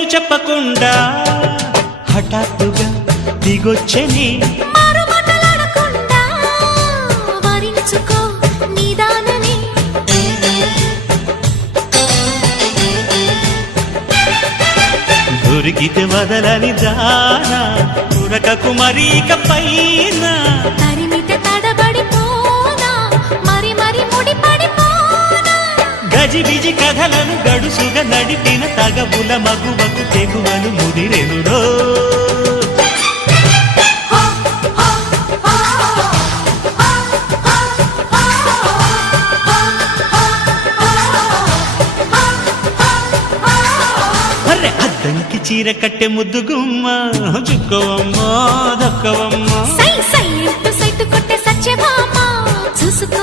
పేరు చెప్పకుండా హఠాత్తుగా దిగొచ్చని దొరికితే వదలని దానా ఉరకకు మరీక పైన తరిమితే తడబడిపోనా మరి మరి ముడిపడిపోనా గజిబిజి కథలను గడుసుగా నడిపిన తగవుల మగువకు తెగువలు ముదిరెనురో అద్దంకి చీర కట్టె ముద్దు గుమ్మ చుక్కవమ్మా దక్కవమ్మా సై సై సైటు కొట్టే సత్యభామ చూసుకో